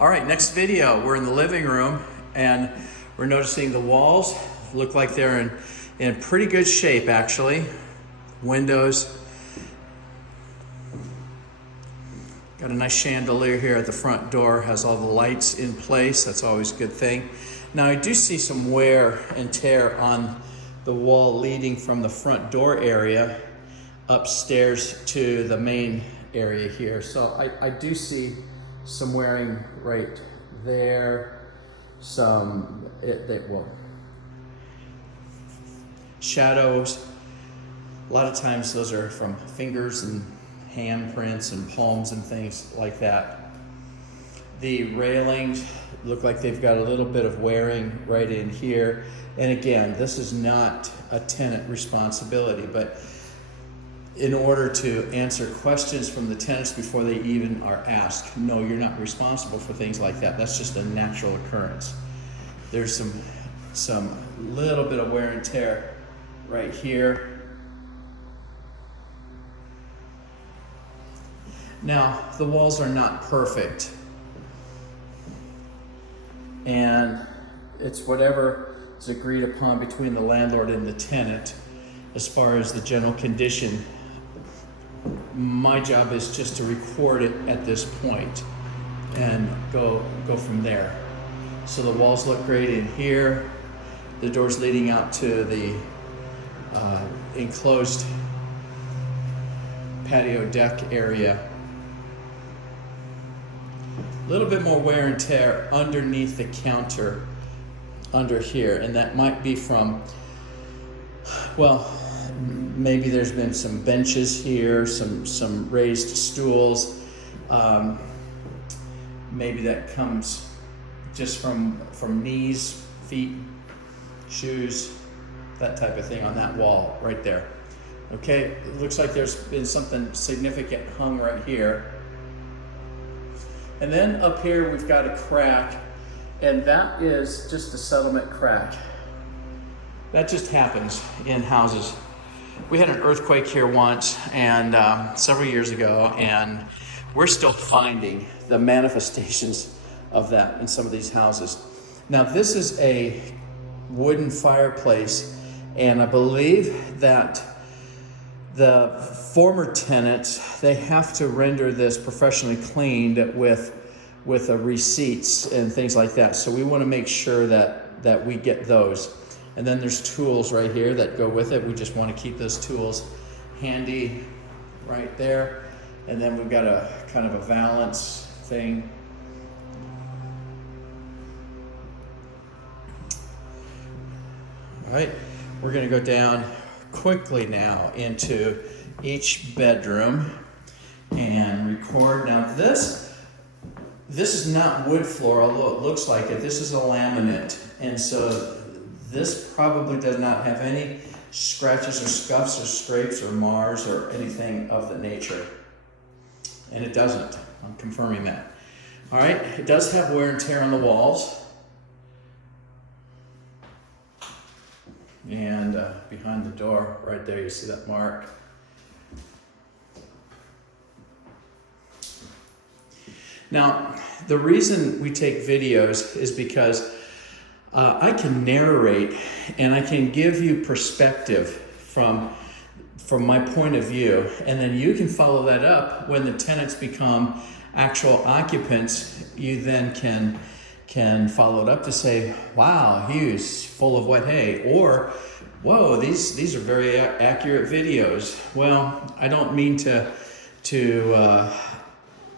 All right, next video, we're in the living room and we're noticing the walls look like they're in pretty good shape actually. Windows. Got a nice chandelier here at the front door, has all the lights in place. That's always a good thing. Now I do see some wear and tear on the wall leading from the front door area upstairs to the main area here. So I do see some wearing right there. Shadows. A lot of times those are from fingers and handprints and palms and things like that. The railings look like they've got a little bit of wearing right in here. And again, this is not a tenant responsibility, but in order to answer questions from the tenants before they even are asked, no, you're not responsible for things like that. That's just a natural occurrence. There's some little bit of wear and tear right here. Now, the walls are not perfect, and it's whatever is agreed upon between the landlord and the tenant as far as the general condition. My job is just to record it at this point and go from there. So the walls look great in here. The doors leading out to the enclosed patio deck area. A little bit more wear and tear underneath the counter under here, and that might be from, well, maybe there's been some benches here, some raised stools. Maybe that comes just from knees, feet, shoes, that type of thing on that wall right there. Okay, it looks like there's been something significant hung right here. And then up here we've got a crack, and that is just a settlement crack. That just happens in houses. We had an earthquake here once, and several years ago, and we're still finding the manifestations of that in some of these houses. Now this is a wooden fireplace, and I believe that the former tenants, they have to render this professionally cleaned with receipts and things like that. So we want to make sure that we get those. And then there's tools right here that go with it. We just want to keep those tools handy right there. And then we've got a kind of a valance thing. All right, we're going to go down quickly now into each bedroom and record. Now this is not wood floor, although it looks like it. This is a laminate, and so this probably does not have any scratches or scuffs or scrapes or mars or anything of the nature. And it doesn't. I'm confirming that. All right, it does have wear and tear on the walls. And behind the door, right there, you see that mark. Now, the reason we take videos is because I can narrate and I can give you perspective from my point of view, and then you can follow that up when the tenants become actual occupants. You then can follow it up to say, wow, he was full of wet hay, or whoa, these are very accurate videos. Well, I don't mean to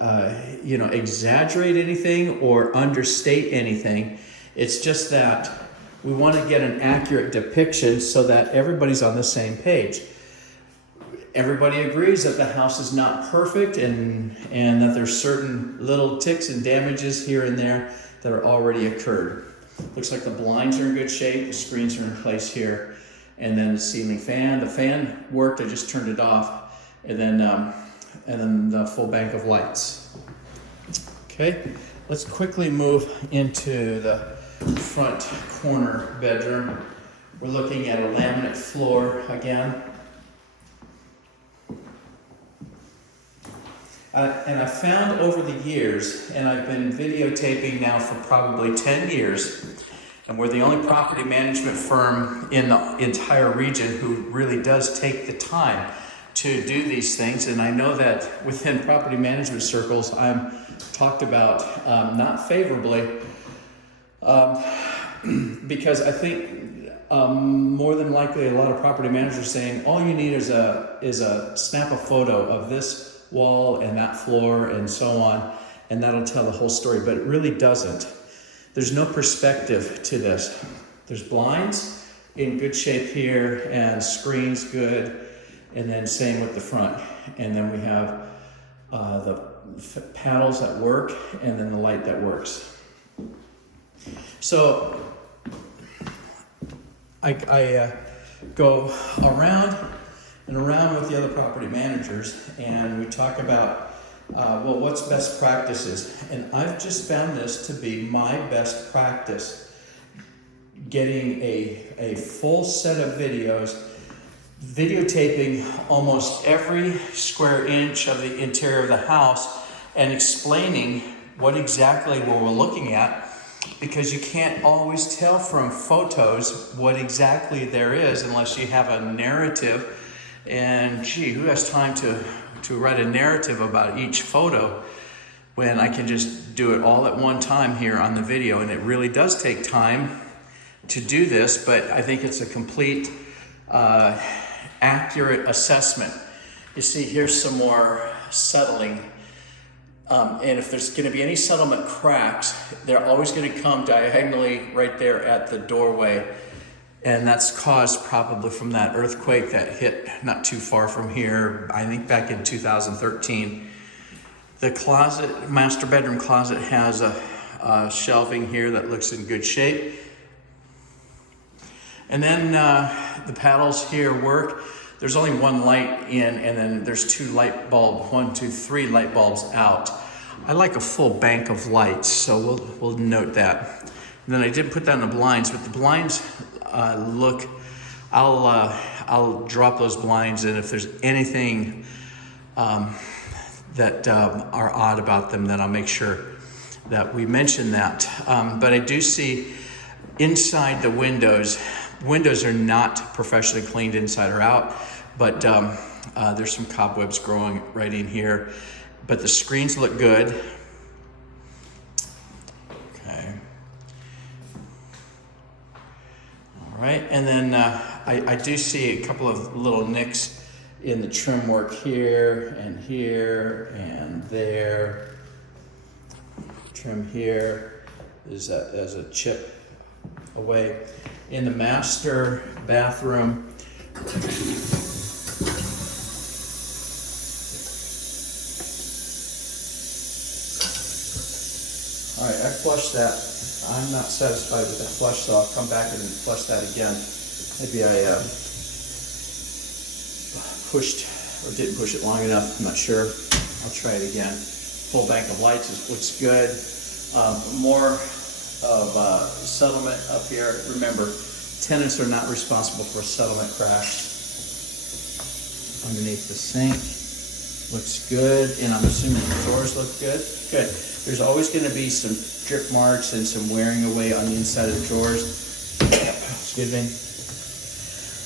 exaggerate anything or understate anything. It's just that we want to get an accurate depiction so that everybody's on the same page. Everybody agrees that the house is not perfect and that there's certain little ticks and damages here and there that are already occurred. Looks like the blinds are in good shape, the screens are in place here, and then the ceiling fan. The fan worked, I just turned it off, and then the full bank of lights. Okay, let's quickly move into the front corner bedroom. We're looking at a laminate floor again. And I found over the years, and I've been videotaping now for probably 10 years, and we're the only property management firm in the entire region who really does take the time to do these things. And I know that within property management circles, I'm talked about not favorably, because I think more than likely a lot of property managers are saying all you need is a snap a photo of this wall and that floor and so on, and that'll tell the whole story. But it really doesn't. There's no perspective to this. There's blinds in good shape here and screens good, and then same with the front. And then we have the paddles that work, and then the light that works. So I go around and around with the other property managers, and we talk about, well, what's best practices? And I've just found this to be my best practice, getting a full set of videos, videotaping almost every square inch of the interior of the house and explaining what exactly we're looking at, because you can't always tell from photos what exactly there is unless you have a narrative. And gee, who has time to write a narrative about each photo when I can just do it all at one time here on the video? And it really does take time to do this, but I think it's a complete accurate assessment. You see, here's some more settling. And if there's going to be any settlement cracks, they're always going to come diagonally right there at the doorway. And that's caused probably from that earthquake that hit not too far from here, I think back in 2013. The closet, master bedroom closet, has a shelving here that looks in good shape. And then the paddles here work. There's only one light in, and then there's three light bulbs out. I like a full bank of lights, so we'll note that. And then I did put that in the blinds, but the blinds look, I'll drop those blinds in if there's anything that are odd about them, then I'll make sure that we mention that. But I do see inside the windows are not professionally cleaned inside or out, but there's some cobwebs growing right in here. But the screens look good. Okay. All right, and then I do see a couple of little nicks in the trim work here and there. Trim here is as a chip away. In the master bathroom, all right, I flushed that. I'm not satisfied with that flush, so I'll come back and flush that again. Maybe I pushed or didn't push it long enough, I'm not sure. I'll try it again. Full bank of lights looks good. More of settlement up here. Remember, tenants are not responsible for settlement cracks. Underneath the sink, looks good, and I'm assuming the doors look good. Good. There's always going to be some drip marks and some wearing away on the inside of the drawers. Excuse me.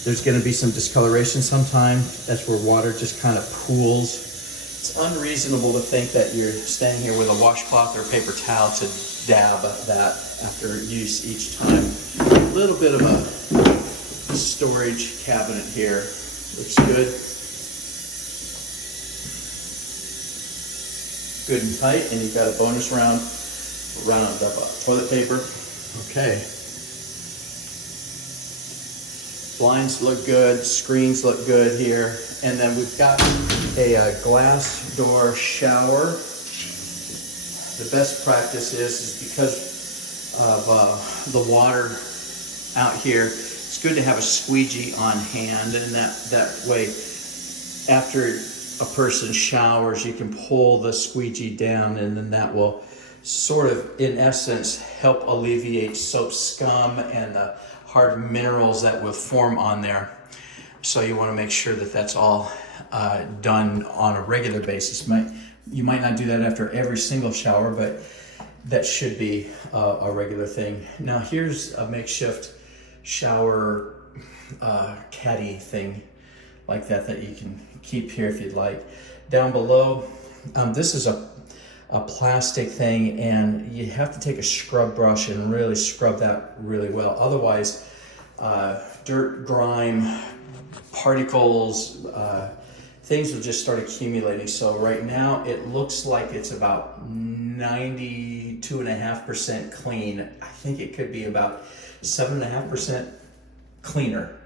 There's going to be some discoloration sometime. That's where water just kind of pools. It's unreasonable to think that you're standing here with a washcloth or a paper towel to dab that after use each time. A little bit of a storage cabinet here. Looks good. Good and tight, and you've got a bonus round of toilet paper. Okay. Blinds look good, screens look good here, and then we've got a glass door shower. The best practice is because of the water out here, it's good to have a squeegee on hand, and that way, after a person showers, you can pull the squeegee down, and then that will sort of, in essence, help alleviate soap scum and the hard minerals that will form on there. So you want to make sure that that's all done on a regular basis. You might not do that after every single shower, but that should be a regular thing. Now here's a makeshift shower caddy thing like that you can keep here if you'd like. Down below, this is a plastic thing, and you have to take a scrub brush and really scrub that really well. Otherwise, dirt, grime, particles, things will just start accumulating. So right now it looks like it's about 92.5% clean. I think it could be about 7.5% cleaner,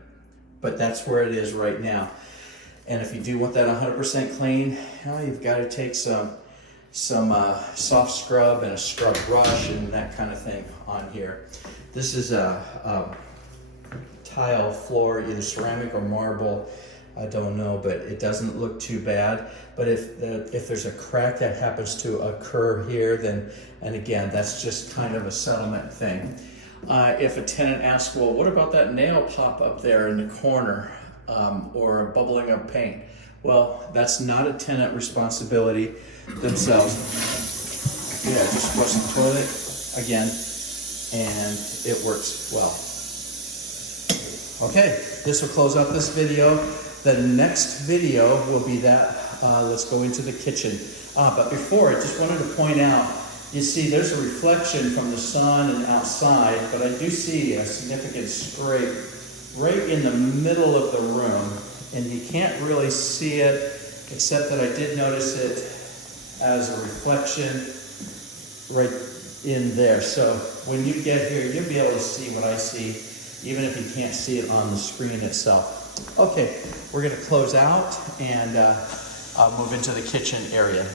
but that's where it is right now. And if you do want that 100% clean, you've got to take some soft scrub and a scrub brush and that kind of thing on here. This is a tile floor, either ceramic or marble. I don't know, but it doesn't look too bad. But if there's a crack that happens to occur here, then, and again, that's just kind of a settlement thing. If a tenant asks, well, what about that nail pop up there in the corner, or bubbling up paint? Well, that's not a tenant responsibility themselves. Yeah, just flush the toilet again, and it works well. Okay, this will close out this video. The next video will be that. Let's go into the kitchen. But before, I just wanted to point out, you see there's a reflection from the sun and outside, but I do see a significant scrape right in the middle of the room, and you can't really see it, except that I did notice it as a reflection right in there. So when you get here, you'll be able to see what I see, even if you can't see it on the screen itself. Okay, we're going to close out and move into the kitchen area.